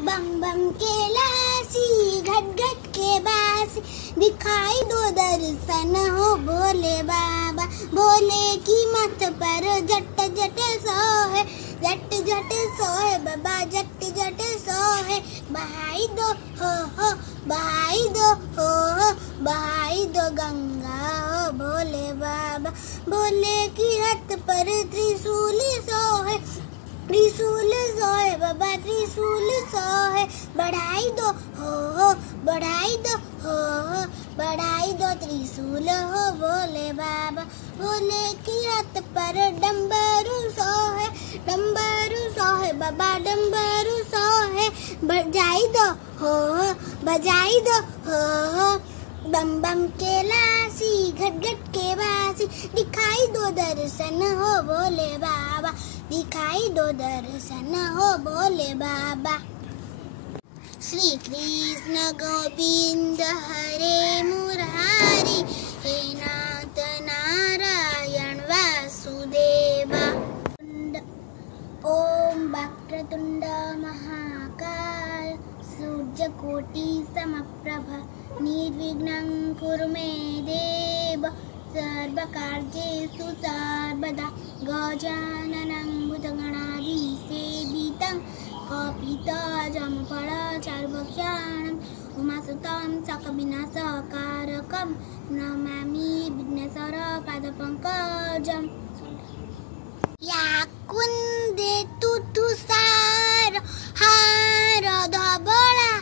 बम बम के लासी घट घट के बासी, दिखाई दो दर्शन हो भोले बाबा। भोले की मत पर जट जट सोहे, जट जट सोहे बाबा, जट जट सोहे। बहाई दो हो बहाई दो हो बहाई दो गंगा हो भोले बाबा। भोले की हाथ पर त्रिशूल सोहे, त्रिशूल सोहे बाबा, त्रिशूल सोहे। बढ़ाई दो हो बढ़ाई दो हो बढ़ाई दो त्रिशूल हो भोले बाबा। भोले की हाथ पर डमरू सोहे, डमरू सोहे बाबा, डमरू सोहे। बजाई दो हो बजाई दो हो, बम बम के लासी घट घट के बासी, दिखाई दो दर्शन हो भोले बाबा, दिखाई दो दर्शन हो भोले बाबा। श्री कृष्ण गोविंद हरे मुरारी, हे नाथ नारायण वासुदेवा। ओम वक्रतुंड महाकाय, सूर्यकोटि समप्रभ, निर्विघ्नं कुरु मे देव, सर्वकार्येषु सर्वदा। गजाननं भूतगणाधिसेवितं, कपितजम्बूफलचारुभक्षणं, उमासुतं सकलविनाशकारकं, नमामि विघ्नेश्वरपादपङ्कजम्। या कुन्दे तुषार हार धवला,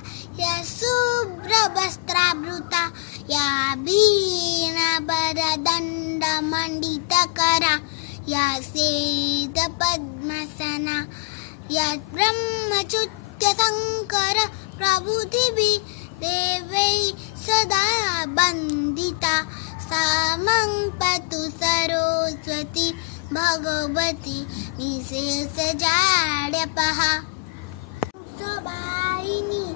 या शुभ्रवस्त्रावृता, या वीणावरदण्डमण्डितकरा, या श्वेतपद्मासना, या ब्रह्मच्युतशङ्कर प्रभृतिभिः देवैः सदा वन्दिता। सा मां पातु सरस्वती भगवती निःशेषजाड्यपहा। वाहिनी